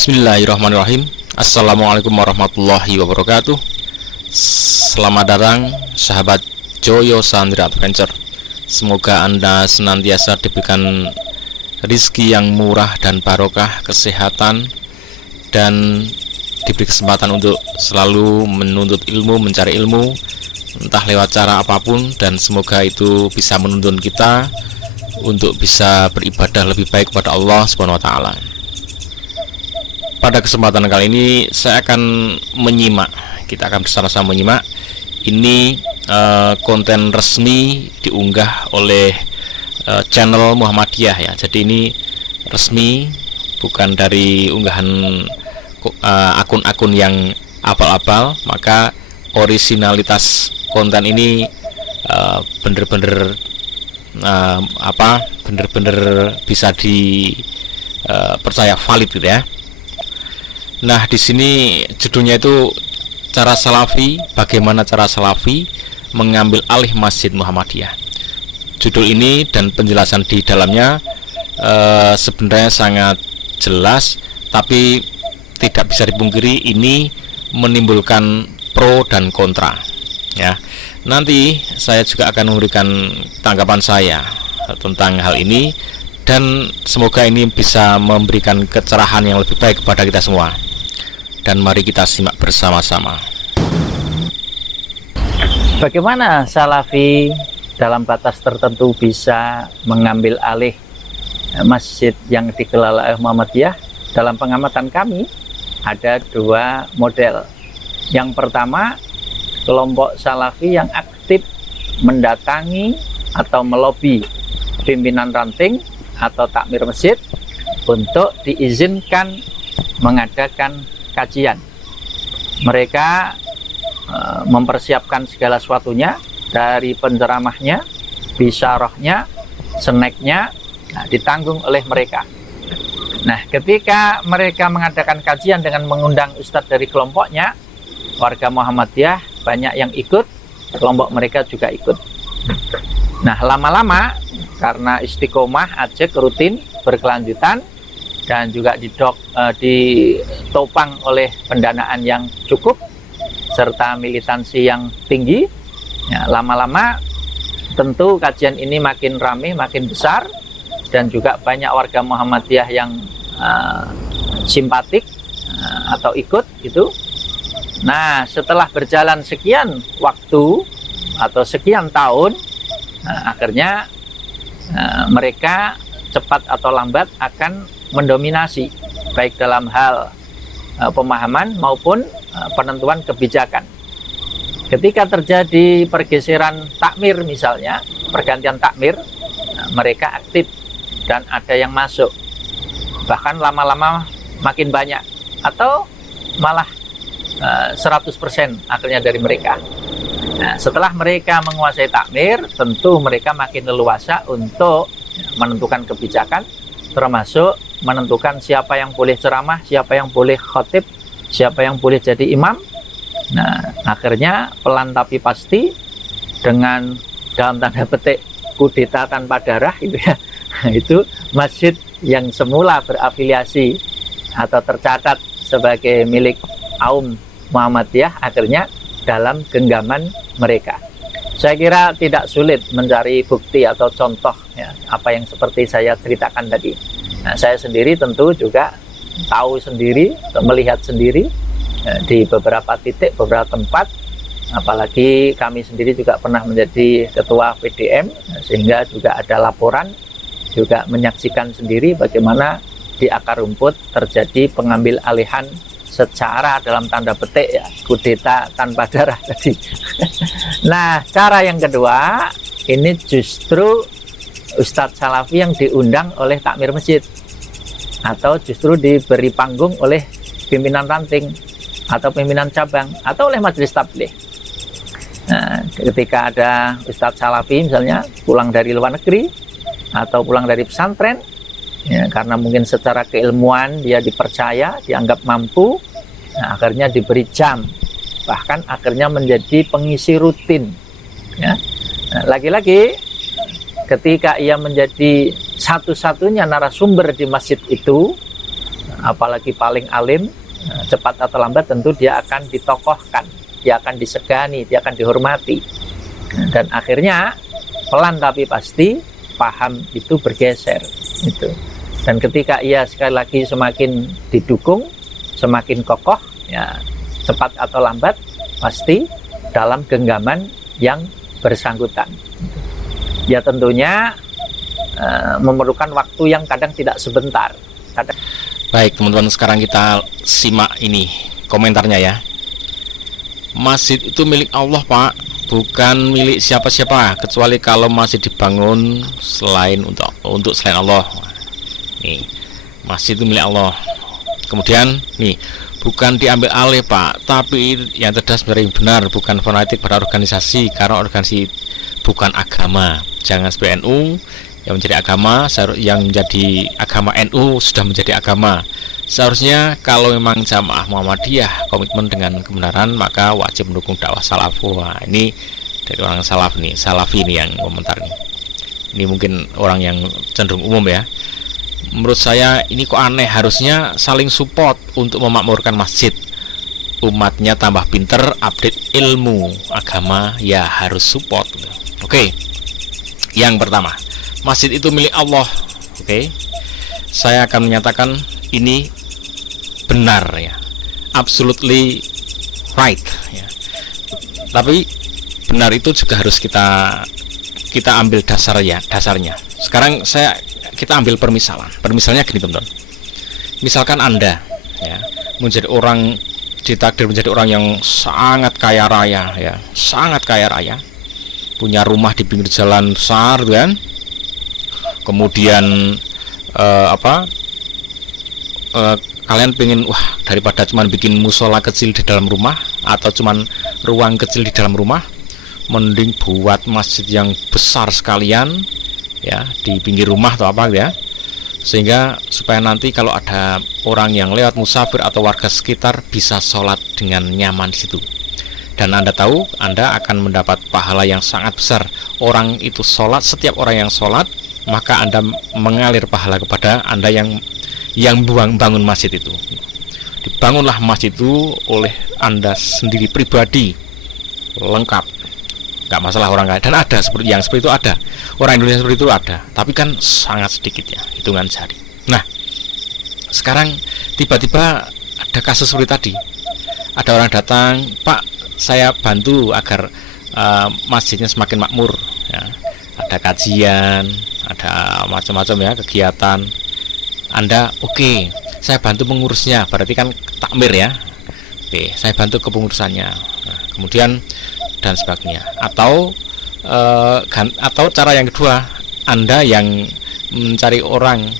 Bismillahirrahmanirrahim. Assalamualaikum warahmatullahi wabarakatuh. Selamat datang sahabat Joyo Sandra Adventure. Semoga Anda senantiasa diberikan rizki yang murah dan barokah, kesehatan, dan diberi kesempatan untuk selalu menuntut ilmu, mencari ilmu, entah lewat cara apapun, dan semoga itu bisa menuntun kita untuk bisa beribadah lebih baik kepada Allah Subhanahu wa Ta'ala. Pada kesempatan kali ini saya akan kita akan bersama-sama menyimak ini konten resmi diunggah oleh channel Muhammadiyah ya. Jadi ini resmi, bukan dari unggahan akun-akun yang abal-abal. Maka originalitas konten ini bener-bener bisa dipercaya valid gitu ya. Nah, di sini judulnya itu bagaimana cara Salafi mengambil alih Masjid Muhammadiyah. Judul ini dan penjelasan di dalamnya sebenarnya sangat jelas, tapi tidak bisa dipungkiri ini menimbulkan pro dan kontra. Ya, nanti saya juga akan memberikan tanggapan saya tentang hal ini, dan semoga ini bisa memberikan kecerahan yang lebih baik kepada kita semua. Dan mari kita simak bersama-sama. Bagaimana Salafi dalam batas tertentu bisa mengambil alih masjid yang dikelola oleh Muhammadiyah? Dalam pengamatan kami ada dua model. Yang pertama, kelompok Salafi yang aktif mendatangi atau melobi pimpinan ranting atau takmir masjid untuk diizinkan mengadakan kajian. Mereka mempersiapkan segala sesuatunya, dari penceramahnya, bisyarahnya, snacknya, ditanggung oleh mereka. Nah, ketika mereka mengadakan kajian dengan mengundang ustadz dari kelompoknya, warga Muhammadiyah banyak yang ikut, kelompok mereka juga ikut. Nah, lama-lama karena istiqomah, ajak, rutin, berkelanjutan, dan juga ditopang oleh pendanaan yang cukup serta militansi yang tinggi, ya, lama-lama tentu kajian ini makin ramai, makin besar, dan juga banyak warga Muhammadiyah yang simpatik atau ikut gitu. Nah, setelah berjalan sekian waktu atau sekian tahun, akhirnya mereka cepat atau lambat akan mendominasi, baik dalam hal pemahaman maupun penentuan kebijakan. Ketika terjadi pergeseran takmir misalnya, pergantian takmir, mereka aktif dan ada yang masuk, bahkan lama-lama makin banyak, atau malah 100% akhirnya dari mereka. Nah, setelah mereka menguasai takmir, tentu mereka makin leluasa untuk menentukan kebijakan, termasuk menentukan siapa yang boleh ceramah, siapa yang boleh khotib, siapa yang boleh jadi imam. Nah, akhirnya pelan tapi pasti, dengan dalam tanda petik kudeta tanpa darah itu ya, itu masjid yang semula berafiliasi atau tercatat sebagai milik kaum Muhammadiyah akhirnya dalam genggaman mereka. Saya kira tidak sulit mencari bukti atau contoh ya, apa yang seperti saya ceritakan tadi. Nah, saya sendiri tentu juga tahu sendiri, melihat sendiri di beberapa titik, beberapa tempat. Apalagi kami sendiri juga pernah menjadi ketua PDM, sehingga juga ada laporan, juga menyaksikan sendiri bagaimana di akar rumput terjadi pengambil alihan secara dalam tanda petik ya, kudeta tanpa darah tadi. Nah, cara yang kedua, ini justru Ustadz Salafi yang diundang oleh takmir masjid, atau justru diberi panggung oleh pimpinan ranting atau pimpinan cabang atau oleh majelis tabligh. Nah, ketika ada Ustadz Salafi misalnya pulang dari luar negeri atau pulang dari pesantren, ya, karena mungkin secara keilmuan dia dipercaya, dianggap mampu, nah, akhirnya diberi jam, bahkan akhirnya menjadi pengisi rutin ya. Nah, lagi-lagi ketika ia menjadi satu-satunya narasumber di masjid itu, apalagi paling alim, cepat atau lambat tentu dia akan ditokohkan, dia akan disegani, dia akan dihormati. Dan akhirnya pelan tapi pasti paham itu bergeser itu. Dan ketika ia sekali lagi semakin didukung, semakin kokoh, ya cepat atau lambat pasti dalam genggaman yang bersangkutan. Ya tentunya memerlukan waktu yang kadang tidak sebentar. Baik teman-teman, sekarang kita simak ini komentarnya ya. Masjid itu milik Allah Pak, bukan milik siapa-siapa, kecuali kalau masih dibangun selain untuk selain Allah. Nih, masjid itu milik Allah. Kemudian nih, bukan diambil alih Pak, tapi yang cerdas sebenarnya benar, bukan fanatik pada organisasi, karena organisasi bukan agama. Jangan seperti NU yang menjadi agama, yang menjadi agama NU sudah menjadi agama. Seharusnya kalau memang jamaah Muhammadiyah komitmen dengan kebenaran, maka wajib mendukung dakwah salaf. Wah, ini dari orang salaf nih, salafi nih yang komentar nih. Ini mungkin orang yang cenderung umum ya. Menurut saya ini kok aneh, harusnya saling support untuk memakmurkan masjid. Umatnya tambah pinter, update ilmu agama, ya harus support. Oke. Yang pertama, masjid itu milik Allah. Oke. Saya akan menyatakan ini benar ya, absolutely right ya. Tapi benar itu juga harus kita ambil dasarnya. Sekarang kita ambil permisalnya gini teman-teman. Misalkan Anda ya menjadi orang, ditakdir menjadi orang yang sangat kaya raya ya, sangat kaya raya, punya rumah di pinggir jalan besar kan, kemudian kalian pengen, wah daripada cuman bikin musola kecil di dalam rumah atau cuman ruang kecil di dalam rumah, mending buat masjid yang besar sekalian ya di pinggir rumah atau apa ya, sehingga supaya nanti kalau ada orang yang lewat musafir atau warga sekitar bisa sholat dengan nyaman di situ. Dan Anda tahu Anda akan mendapat pahala yang sangat besar. Orang itu sholat, setiap orang yang sholat, maka Anda mengalir pahala kepada Anda yang bangun masjid itu. Dibangunlah masjid itu oleh Anda sendiri pribadi, lengkap, nggak masalah orang lain. Dan ada seperti itu ada, orang Indonesia seperti itu ada, tapi kan sangat sedikit ya, hitungan jari. Nah, sekarang tiba-tiba ada kasus seperti tadi, ada orang datang, Pak, saya bantu agar masjidnya semakin makmur ya. Ada kajian, ada macam-macam ya kegiatan. Anda oke, saya bantu mengurusnya, berarti kan takmir ya. Oke, saya bantu kepengurusannya. Nah, kemudian dan sebagainya. Atau cara yang kedua, Anda yang mencari orang,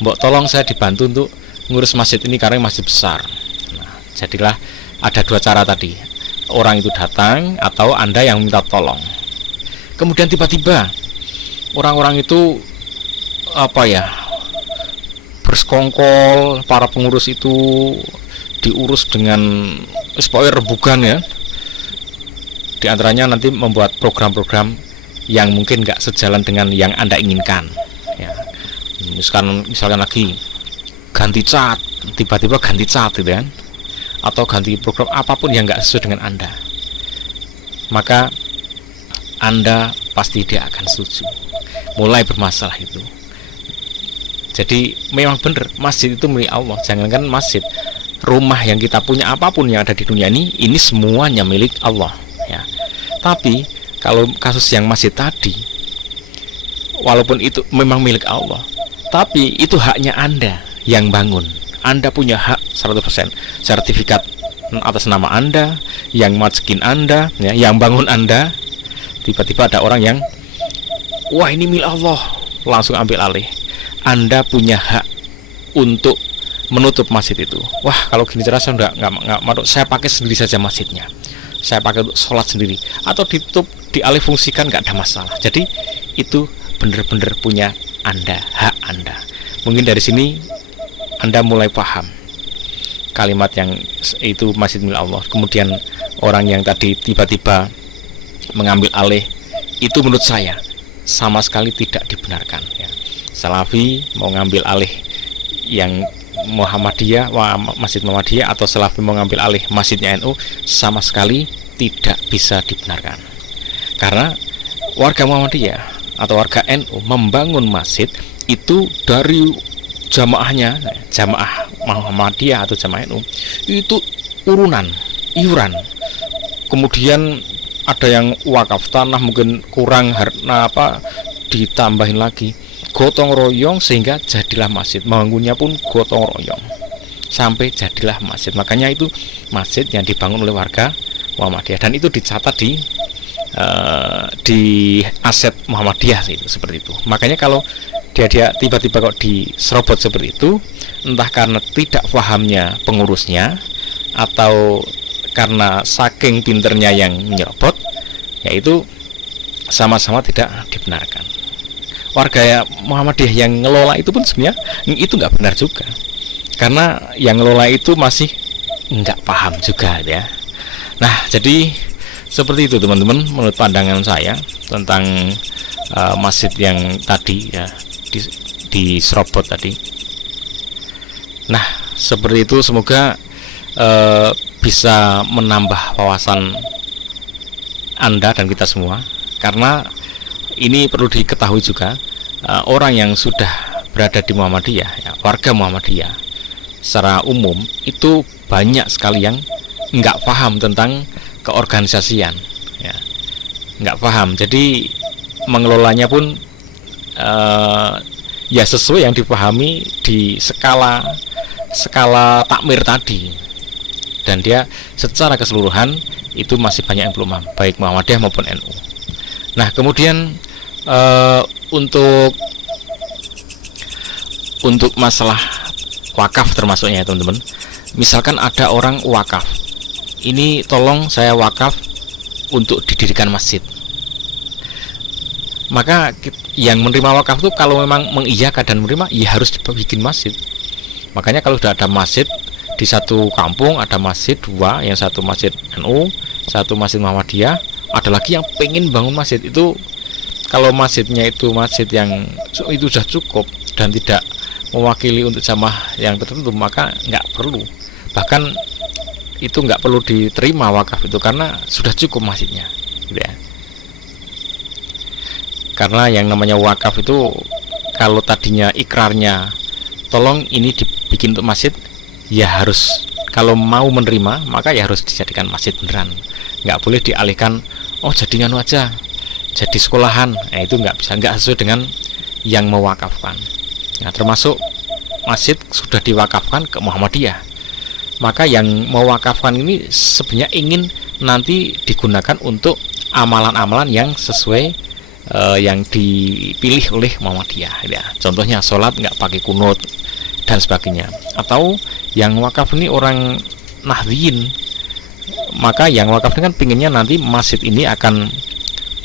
mbok tolong saya dibantu untuk ngurus masjid ini karena masjid besar. Nah, jadilah ada dua cara tadi. Orang itu datang atau Anda yang minta tolong. Kemudian tiba-tiba orang-orang itu bersekongkol, para pengurus itu diurus dengan pokoknya rebugan ya. Di antaranya nanti membuat program-program yang mungkin nggak sejalan dengan yang Anda inginkan ya. Misalkan lagi ganti cat, tiba-tiba ganti cat gitu kan, atau ganti program apapun yang nggak sesuai dengan Anda, maka Anda pasti dia akan setuju, mulai bermasalah itu. Jadi memang benar, masjid itu milik Allah. Jangankan masjid, rumah yang kita punya, apapun yang ada di dunia ini semuanya milik Allah ya. Tapi kalau kasus yang masjid tadi, walaupun itu memang milik Allah, tapi itu haknya Anda yang bangun. Anda punya hak 100%, sertifikat atas nama Anda, yang majekin Anda ya, yang bangun Anda. Tiba-tiba ada orang yang, wah ini milik Allah, langsung ambil alih. Anda punya hak untuk menutup masjid itu. Wah, kalau gini cara saya nggak, saya pakai sendiri saja masjidnya. Saya pakai untuk sholat sendiri, atau ditutup, dialih fungsikan, nggak ada masalah. Jadi itu benar-benar punya Anda, hak Anda. Mungkin dari sini Anda mulai paham kalimat yang itu masjid milik Allah. Kemudian orang yang tadi tiba-tiba mengambil alih, itu menurut saya sama sekali tidak dibenarkan ya. Salafi mau ngambil alih yang Muhammadiyah, Masjid Muhammadiyah atau Salafi mengambil alih masjidnya NU sama sekali tidak bisa dibenarkan. Karena warga Muhammadiyah atau warga NU membangun masjid itu dari jamaah Muhammadiyah atau jamaah NU itu iuran. Kemudian ada yang wakaf tanah, mungkin kurang ditambahin lagi, gotong royong sehingga jadilah masjid. Membangunnya pun gotong royong sampai jadilah masjid. Makanya itu masjid yang dibangun oleh warga Muhammadiyah, dan itu dicatat di aset Muhammadiyah itu, seperti itu. Makanya kalau dia tiba-tiba kok diserobot seperti itu, entah karena tidak pahamnya pengurusnya atau karena saking pinternya yang menyerobot, yaitu sama-sama tidak dibenarkan. Warga Muhammadiyah yang ngelola itu pun sebenarnya itu nggak benar juga, karena yang ngelola itu masih nggak paham juga ya. Nah, jadi seperti itu teman-teman, menurut pandangan saya tentang masjid yang tadi ya diserobot tadi. Nah, seperti itu, semoga bisa menambah wawasan Anda dan kita semua, karena ini perlu diketahui juga, orang yang sudah berada di Muhammadiyah ya, warga Muhammadiyah secara umum itu banyak sekali yang nggak paham tentang keorganisasian ya, nggak paham. Jadi mengelolanya pun ya sesuai yang dipahami di skala takmir tadi, dan dia secara keseluruhan itu masih banyak yang belum paham, baik Muhammadiyah maupun NU. Nah, kemudian untuk masalah wakaf termasuknya ya teman-teman. Misalkan ada orang wakaf, ini tolong saya wakaf untuk didirikan masjid, maka yang menerima wakaf itu kalau memang mengiyakan dan menerima, ya harus dibikin masjid. Makanya kalau sudah ada masjid di satu kampung, ada masjid dua, yang satu masjid NU, satu masjid Muhammadiyah, ada lagi yang pengen bangun masjid, itu kalau masjidnya itu masjid yang itu sudah cukup dan tidak mewakili untuk jamaah yang tertentu, maka nggak perlu, bahkan itu nggak perlu diterima wakaf itu, karena sudah cukup masjidnya gitu ya. Karena yang namanya wakaf itu, kalau tadinya ikrarnya tolong ini dibikin untuk masjid, ya harus, kalau mau menerima maka ya harus dijadikan masjid beneran, nggak boleh dialihkan, oh jadi nganu aja, jadi sekolahan. Nah, itu nggak bisa, nggak sesuai dengan yang mewakafkan. Nah, termasuk masjid sudah diwakafkan ke Muhammadiyah, maka yang mewakafkan ini sebenarnya ingin nanti digunakan untuk amalan-amalan yang sesuai yang dipilih oleh Muhammadiyah ya. Contohnya sholat nggak pakai kunut dan sebagainya. Atau yang wakaf ini orang Nahdliyin, maka yang wakaf ini kan pinginnya nanti masjid ini akan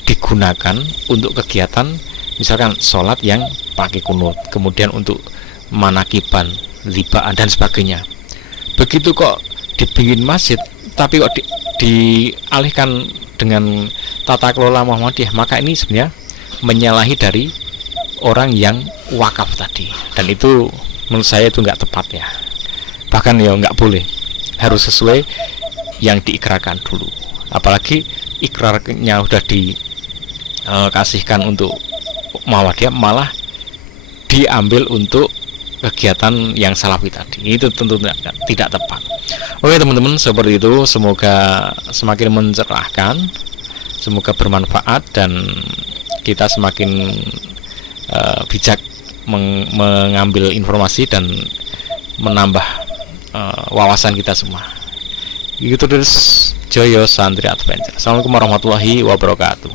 digunakan untuk kegiatan misalkan sholat yang pakai kunut, kemudian untuk manakiban, ribaan dan sebagainya. Begitu kok dibikin masjid tapi kok dialihkan dengan tata kelola Muhammadiyah, maka ini sebenarnya menyalahi dari orang yang wakaf tadi, dan itu menurut saya itu nggak tepat ya. Bahkan ya nggak boleh, harus sesuai yang diikrarkan dulu. Apalagi ikrarnya udah dikasihkan untuk Muhammadiyah, malah diambil untuk kegiatan yang salafi tadi, itu tentu tidak tepat. Oke teman-teman, seperti itu. Semoga semakin mencerahkan, semoga bermanfaat, dan kita semakin bijak mengambil informasi dan menambah wawasan kita semua. Itu terus Joyo Santri Adventure. Assalamualaikum warahmatullahi wabarakatuh.